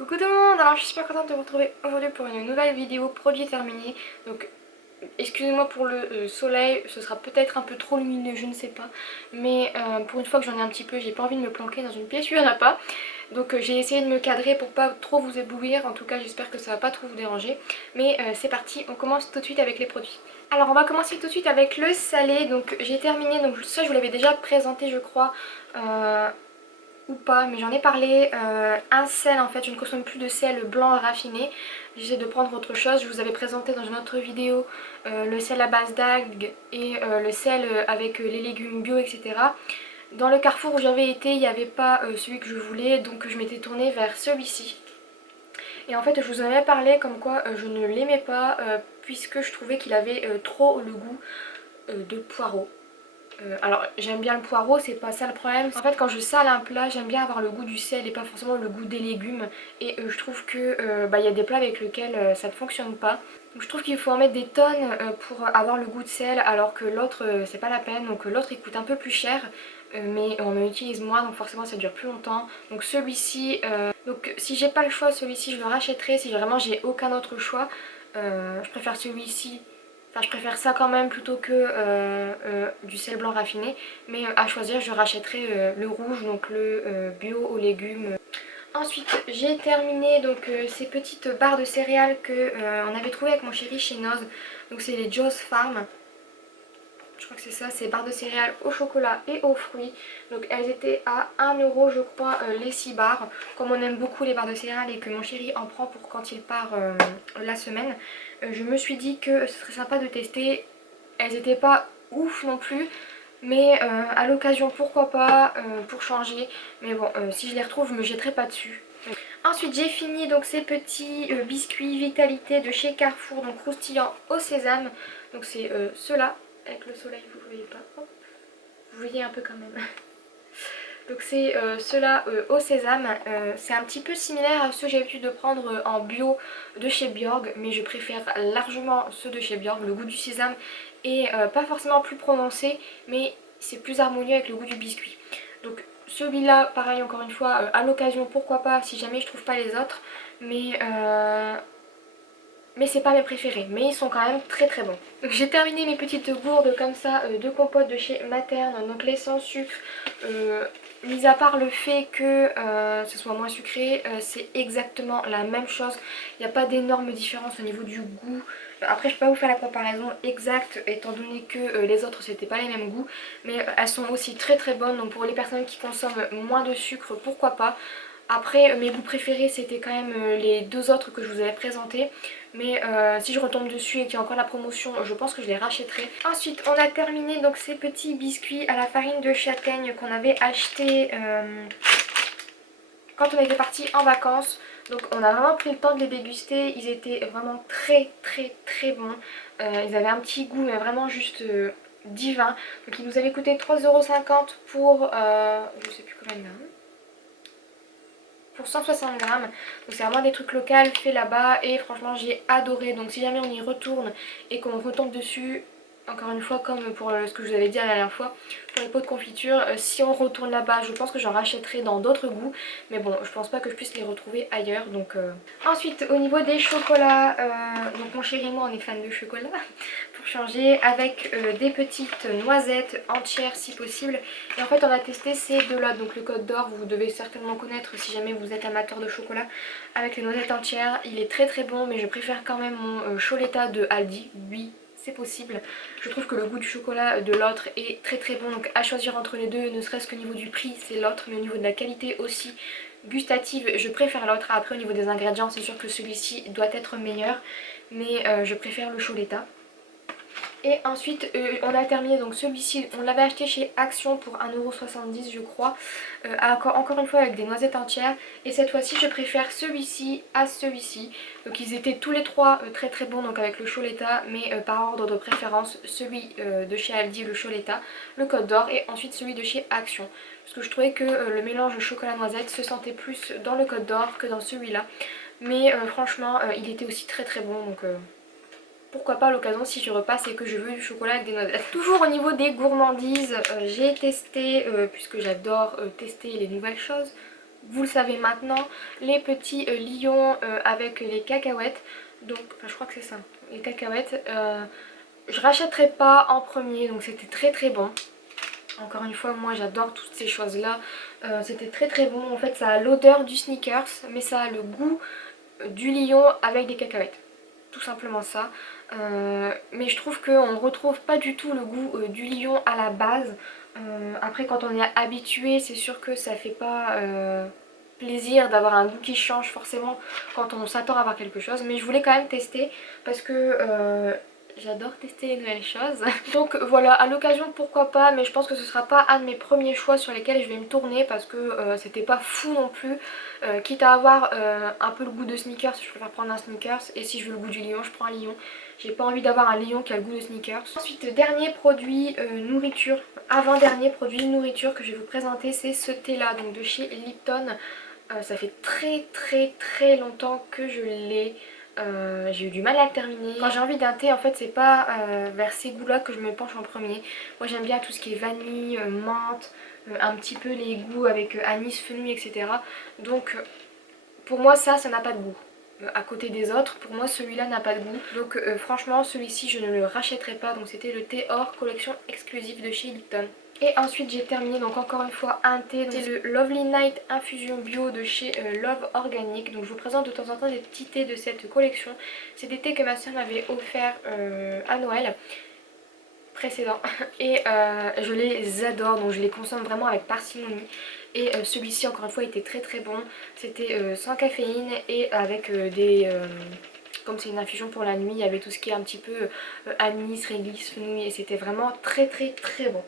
Coucou tout le monde, alors je suis super contente de vous retrouver aujourd'hui pour une nouvelle vidéo produit terminé. Donc excusez-moi pour le soleil, ce sera peut-être un peu trop lumineux, je ne sais pas. Mais pour une fois que j'en ai un petit peu, j'ai pas envie de me planquer dans une pièce où il n'y en a pas. Donc j'ai essayé de me cadrer pour pas trop vous éblouir, en tout cas j'espère que ça va pas trop vous déranger. Mais c'est parti, on commence tout de suite avec les produits. Alors on va commencer tout de suite avec le salé, donc j'ai terminé, donc ça je vous l'avais déjà présenté je crois. Ou pas, mais j'en ai parlé. Un sel en fait, je ne consomme plus de sel blanc raffiné, j'essaie de prendre autre chose. Je vous avais présenté dans une autre vidéo le sel à base d'algues et le sel avec les légumes bio, etc. Dans le Carrefour où j'avais été, il n'y avait pas celui que je voulais, donc je m'étais tournée vers celui-ci. Et en fait je vous en avais parlé comme quoi je ne l'aimais pas puisque je trouvais qu'il avait trop le goût de poireau. Alors j'aime bien le poireau, c'est pas ça le problème. En fait quand je sale un plat, j'aime bien avoir le goût du sel et pas forcément le goût des légumes. Et je trouve que y a des plats avec lesquels ça ne fonctionne pas. Donc je trouve qu'il faut en mettre des tonnes pour avoir le goût de sel, alors que l'autre c'est pas la peine. Donc l'autre il coûte un peu plus cher, mais on en utilise moins, donc forcément ça dure plus longtemps. Donc celui-ci, donc si j'ai pas le choix, celui-ci je le rachèterai. Si vraiment j'ai aucun autre choix, je préfère celui-ci. Enfin je préfère ça quand même plutôt que du sel blanc raffiné. Mais à choisir je rachèterai le rouge, donc le bio aux légumes. Ensuite j'ai terminé donc ces petites barres de céréales que on avait trouvées avec mon chéri chez Noz. Donc c'est les Joe's Farm. Je crois que c'est ça, c'est barres de céréales au chocolat et aux fruits. Donc elles étaient à 1 € je crois les 6 barres. Comme on aime beaucoup les barres de céréales et que mon chéri en prend pour quand il part la semaine, je me suis dit que ce serait sympa de tester. Elles n'étaient pas ouf non plus, mais à l'occasion pourquoi pas pour changer. Mais bon, si je les retrouve je me jetterai pas dessus. Ensuite j'ai fini donc ces petits biscuits Vitalité de chez Carrefour, donc croustillants au sésame. Donc c'est ceux-là. Avec le soleil vous voyez pas, hop. Vous voyez un peu quand même. Donc c'est ceux-là au sésame, c'est un petit peu similaire à ceux que j'ai l'habitude de prendre en bio de chez Bjorg, mais je préfère largement ceux de chez Bjorg. Le goût du sésame est pas forcément plus prononcé, mais c'est plus harmonieux avec le goût du biscuit. Donc celui-là, pareil encore une fois, à l'occasion pourquoi pas si jamais je trouve pas les autres, mais c'est pas mes préférés, mais ils sont quand même très très bons. Donc j'ai terminé mes petites gourdes comme ça de compote de chez Materne, donc les sans sucre, mis à part le fait que ce soit moins sucré, c'est exactement la même chose. Il n'y a pas d'énorme différence au niveau du goût. Après je peux pas vous faire la comparaison exacte étant donné que les autres c'était pas les mêmes goûts, mais elles sont aussi très très bonnes, donc pour les personnes qui consomment moins de sucre pourquoi pas. Après mes goûts préférés c'était quand même les deux autres que je vous avais présentés. Mais si je retombe dessus et qu'il y a encore la promotion, je pense que je les rachèterai. Ensuite on a terminé donc ces petits biscuits à la farine de châtaigne qu'on avait acheté quand on était parti en vacances. Donc on a vraiment pris le temps de les déguster, ils étaient vraiment très très très bons. Ils avaient un petit goût mais vraiment juste divin. Donc ils nous avaient coûté 3,50 € pour je sais plus combien de grammes. Pour 160 grammes, donc c'est vraiment des trucs locaux faits là-bas et franchement j'ai adoré. Donc si jamais on y retourne et qu'on retombe dessus, encore une fois comme pour ce que je vous avais dit la dernière fois pour les pots de confiture, si on retourne là-bas je pense que j'en rachèterai dans d'autres goûts, mais bon je pense pas que je puisse les retrouver ailleurs. Donc ensuite au niveau des chocolats, donc mon chéri et moi on est fan de chocolat pour changer, avec des petites noisettes entières si possible. Et en fait on a testé ces deux là, donc le Côte d'Or vous devez certainement connaître si jamais vous êtes amateur de chocolat, avec les noisettes entières. Il est très très bon, mais je préfère quand même mon Choletta de Aldi, oui c'est possible. Je trouve que le goût du chocolat de l'autre est très très bon, donc à choisir entre les deux, ne serait-ce qu'au niveau du prix c'est l'autre, mais au niveau de la qualité aussi gustative je préfère l'autre. Après au niveau des ingrédients c'est sûr que celui-ci doit être meilleur, mais je préfère le Choletta. Et ensuite on a terminé donc celui-ci, on l'avait acheté chez Action pour 1,70 € je crois, encore une fois avec des noisettes entières. Et cette fois-ci je préfère celui-ci à celui-ci. Donc ils étaient tous les trois très très bons, donc avec le Choletta, mais par ordre de préférence celui de chez Aldi, le Choletta, le Côte d'Or, et ensuite celui de chez Action. Parce que je trouvais que le mélange chocolat-noisette se sentait plus dans le Côte d'Or que dans celui-là. Mais franchement il était aussi très très bon, donc pourquoi pas à l'occasion si je repasse et que je veux du chocolat avec des noisettes. Toujours au niveau des gourmandises, j'ai testé, puisque j'adore tester les nouvelles choses. vous le savez maintenant, les petits lions avec les cacahuètes. Donc, enfin, je crois que c'est ça, les cacahuètes. Je rachèterai pas en premier, donc c'était très très bon. Encore une fois, moi j'adore toutes ces choses là. C'était très très bon. En fait, ça a l'odeur du sneakers, mais ça a le goût du lion avec des cacahuètes. Tout simplement ça. Mais je trouve qu'on ne retrouve pas du tout le goût du lion à la base. Après, quand on est habitué, c'est sûr que ça fait pas plaisir d'avoir un goût qui change forcément quand on s'attend à avoir quelque chose. Mais je voulais quand même tester parce que j'adore tester les nouvelles choses. Donc voilà, à l'occasion pourquoi pas, mais je pense que ce sera pas un de mes premiers choix sur lesquels je vais me tourner parce que c'était pas fou non plus. Quitte à avoir un peu le goût de sneakers, je préfère prendre un sneakers. Et si je veux le goût du lion, je prends un lion. J'ai pas envie d'avoir un lion qui a le goût de sneakers. Ensuite, dernier produit nourriture, avant-dernier produit nourriture que je vais vous présenter, c'est ce thé là, donc de chez Lipton. Ça fait très très très longtemps que je l'ai. J'ai eu du mal à le terminer. Quand j'ai envie d'un thé, en fait, c'est pas vers ces goûts-là que je me penche en premier. Moi, j'aime bien tout ce qui est vanille, menthe, un petit peu les goûts avec anis, fenouil, etc. Donc, pour moi, ça n'a pas de goût. À côté des autres, pour moi, celui-là n'a pas de goût. Donc, franchement, celui-ci, je ne le rachèterai pas. Donc, c'était le thé or collection exclusive de chez Lipton. Et ensuite j'ai terminé donc encore une fois un thé, c'est le Lovely Night Infusion Bio de chez Love Organic. Donc je vous présente de temps en temps des petits thés de cette collection. C'est des thés que ma soeur m'avait offert à Noël précédent et je les adore, donc je les consomme vraiment avec parcimonie. Et celui-ci encore une fois était très très bon, c'était sans caféine et avec comme c'est une infusion pour la nuit, il y avait tout ce qui est un petit peu anis, réglisse, fenouil et c'était vraiment très très très bon.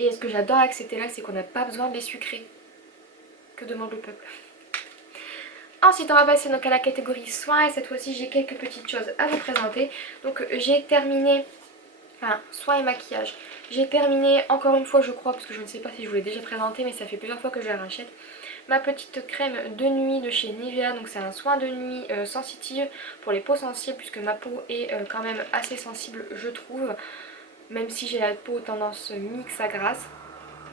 Et ce que j'adore avec ces thés là, c'est qu'on n'a pas besoin de les sucrer. Que demande le peuple? Ensuite on va passer donc à la catégorie soins et cette fois-ci j'ai quelques petites choses à vous présenter. Donc j'ai terminé, enfin soins et maquillage. J'ai terminé encore une fois je crois, parce que je ne sais pas si je vous l'ai déjà présenté mais ça fait plusieurs fois que je la rachète. Ma petite crème de nuit de chez Nivea, donc c'est un soin de nuit sensitive pour les peaux sensibles puisque ma peau est quand même assez sensible je trouve. Même si j'ai la peau tendance mix à grasse.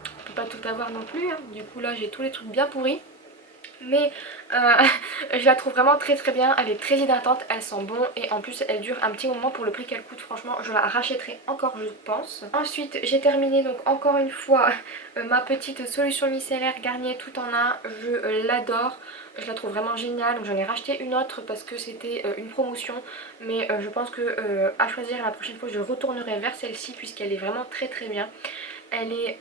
On peut pas tout avoir non plus, hein. Du coup là j'ai tous les trucs bien pourris. Mais je la trouve vraiment très très bien, elle est très hydratante, elle sent bon et en plus elle dure un petit moment pour le prix qu'elle coûte. Franchement je la rachèterai encore je pense. Ensuite j'ai terminé donc encore une fois ma petite solution micellaire Garnier tout en un. Je l'adore, je la trouve vraiment géniale. Donc j'en ai racheté une autre parce que c'était une promotion. Mais je pense que à choisir la prochaine fois je retournerai vers celle-ci puisqu'elle est vraiment très très bien. Elle est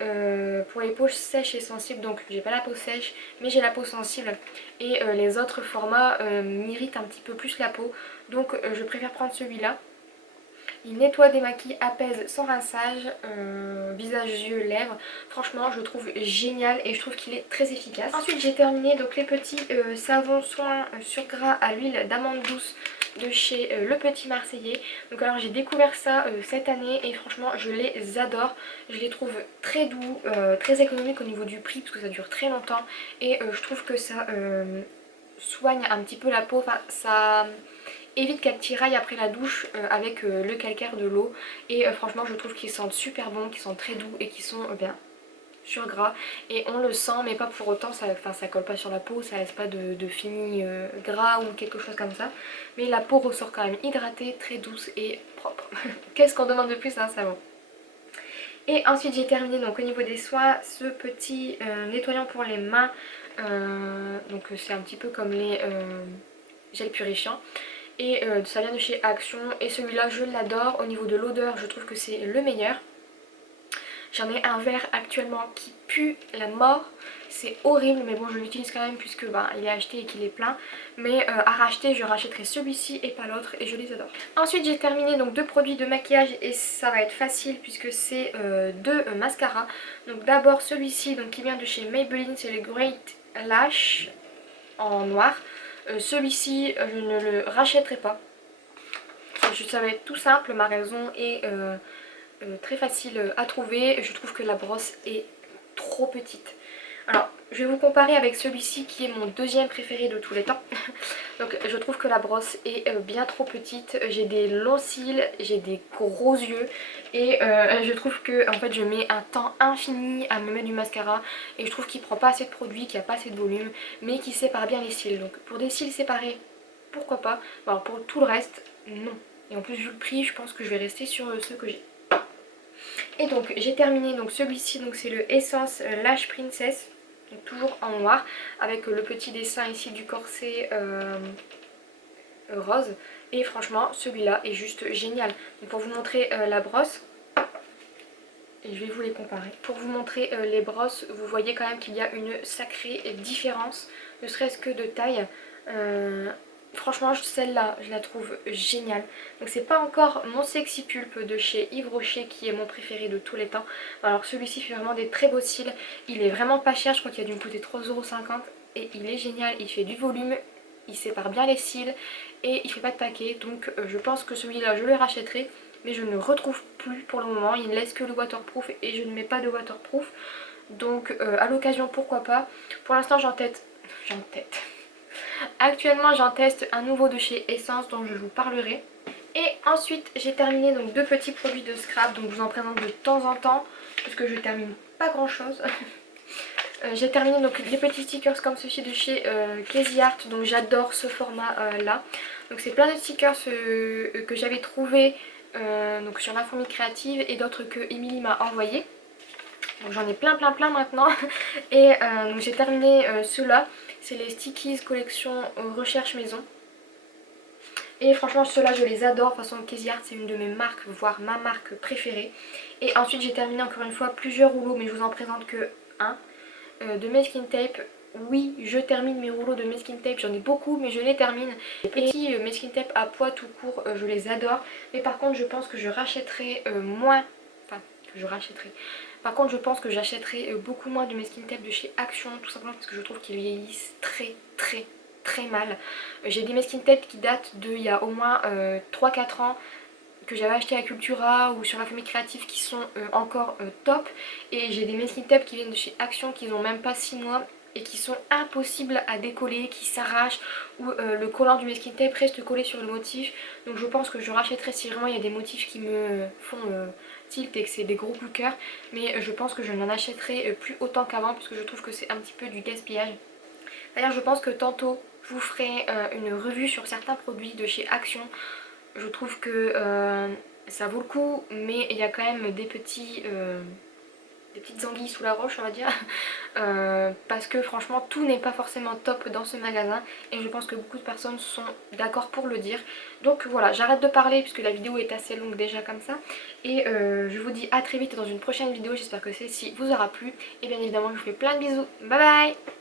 pour les peaux sèches et sensibles, donc j'ai pas la peau sèche mais j'ai la peau sensible et les autres formats m'irritent un petit peu plus la peau, donc je préfère prendre celui-là. Il nettoie, démaquille, apaise sans rinçage, visage, yeux, lèvres. Franchement je le trouve génial et je trouve qu'il est très efficace. Ensuite j'ai terminé donc les petits savons soins sur gras à l'huile d'amande douce de chez Le Petit Marseillais. Donc alors j'ai découvert ça cette année et franchement je les adore. Je les trouve très doux, très économiques au niveau du prix parce que ça dure très longtemps et je trouve que ça soigne un petit peu la peau, enfin ça évite qu'elle tiraille après la douche avec le calcaire de l'eau et franchement je trouve qu'ils sentent super bon, qu'ils sont très doux et qu'ils sont bien sur gras et on le sent mais pas pour autant, ça colle pas sur la peau, ça laisse pas de fini gras ou quelque chose comme ça, mais la peau ressort quand même hydratée, très douce et propre. Qu'est-ce qu'on demande de plus à un savon? Et ensuite j'ai terminé donc au niveau des soins ce petit nettoyant pour les mains, donc c'est un petit peu comme les gels purifiants. Et ça vient de chez Action et celui-là je l'adore. Au niveau de l'odeur je trouve que c'est le meilleur. J'en ai un verre actuellement qui pue la mort, c'est horrible mais bon je l'utilise quand même puisque il est acheté et qu'il est plein. Mais à racheter je rachèterai celui-ci et pas l'autre et je les adore. Ensuite j'ai terminé donc deux produits de maquillage et ça va être facile puisque c'est deux mascaras. Donc d'abord celui-ci qui vient de chez Maybelline, c'est le Great Lash en noir. Celui-ci je ne le rachèterai pas. Ça va être tout simple, ma raison est très facile à trouver. Je trouve que la brosse est trop petite. Alors je vais vous comparer avec celui-ci qui est mon deuxième préféré de tous les temps. Donc je trouve que la brosse est bien trop petite. J'ai des longs cils, j'ai des gros yeux et je trouve que en fait je mets un temps infini à me mettre du mascara et je trouve qu'il prend pas assez de produit, qu'il n'y a pas assez de volume, mais qu'il sépare bien les cils. Donc pour des cils séparés, pourquoi pas. Alors pour tout le reste, non. Et en plus vu le prix, je pense que je vais rester sur ceux que j'ai. Et donc j'ai terminé donc celui-ci, donc c'est le Essence Lash Princess. Donc toujours en noir avec le petit dessin ici du corset rose. Et franchement celui-là est juste génial. Donc pour vous montrer la brosse, et je vais vous les comparer. Pour vous montrer les brosses, vous voyez quand même qu'il y a une sacrée différence, ne serait-ce que de taille. Franchement celle-là je la trouve géniale. Donc c'est pas encore mon Sexy Pulp de chez Yves Rocher qui est mon préféré de tous les temps. Alors celui-ci fait vraiment des très beaux cils. Il est vraiment pas cher, je crois qu'il a dû me coûter 3,50 € et il est génial, il fait du volume, il sépare bien les cils et il fait pas de paquet. Donc je pense que celui-là je le rachèterai, mais je ne le retrouve plus pour le moment. Il ne laisse que le waterproof et je ne mets pas de waterproof. Donc à l'occasion pourquoi pas. Pour l'instant j'en teste. Actuellement j'en teste un nouveau de chez Essence dont je vous parlerai. Et ensuite j'ai terminé donc deux petits produits de scrap, donc je vous en présente de temps en temps puisque je termine pas grand chose. J'ai terminé donc les petits stickers comme ceci de chez Crazy Art, donc j'adore ce format là. Donc c'est plein de stickers que j'avais trouvé donc sur la fourmi créative et d'autres que Émilie m'a envoyé. Donc j'en ai plein maintenant. Et donc j'ai terminé ceux-là. C'est les Stickies collection recherche maison. Et franchement ceux-là je les adore. De toute façon Crazy Art c'est une de mes marques, voire ma marque préférée. Et ensuite j'ai terminé encore une fois plusieurs rouleaux, mais je vous en présente que un. De masking tape. Oui, je termine mes rouleaux de masking tape, j'en ai beaucoup mais je les termine. Les petits masking tape à poids tout court, je les adore. Mais par contre je pense que je rachèterai moins, enfin que je rachèterai. Par contre je pense que j'achèterai beaucoup moins de masking tape de chez Action, tout simplement parce que je trouve qu'ils vieillissent très mal. J'ai des masking tape qui datent de il y a au moins 3-4 ans, que j'avais acheté à Cultura ou sur la famille créative qui sont encore top. Et j'ai des masking tape qui viennent de chez Action qui n'ont même pas 6 mois et qui sont impossibles à décoller, qui s'arrachent, ou le collant du masking tape reste collé sur le motif. Donc je pense que je rachèterai si vraiment il y a des motifs qui me font tilt et que c'est des gros coups de cœur. Mais je pense que je n'en achèterai plus autant qu'avant parce que je trouve que c'est un petit peu du gaspillage. D'ailleurs je pense que tantôt je vous ferai une revue sur certains produits de chez Action. Je trouve que ça vaut le coup, mais il y a quand même des petites anguilles sous la roche, on va dire. Parce que franchement, tout n'est pas forcément top dans ce magasin. Et je pense que beaucoup de personnes sont d'accord pour le dire. Donc voilà, j'arrête de parler puisque la vidéo est assez longue déjà comme ça. Et je vous dis à très vite dans une prochaine vidéo. J'espère que celle-ci vous aura plu. Et bien évidemment, je vous fais plein de bisous. Bye bye!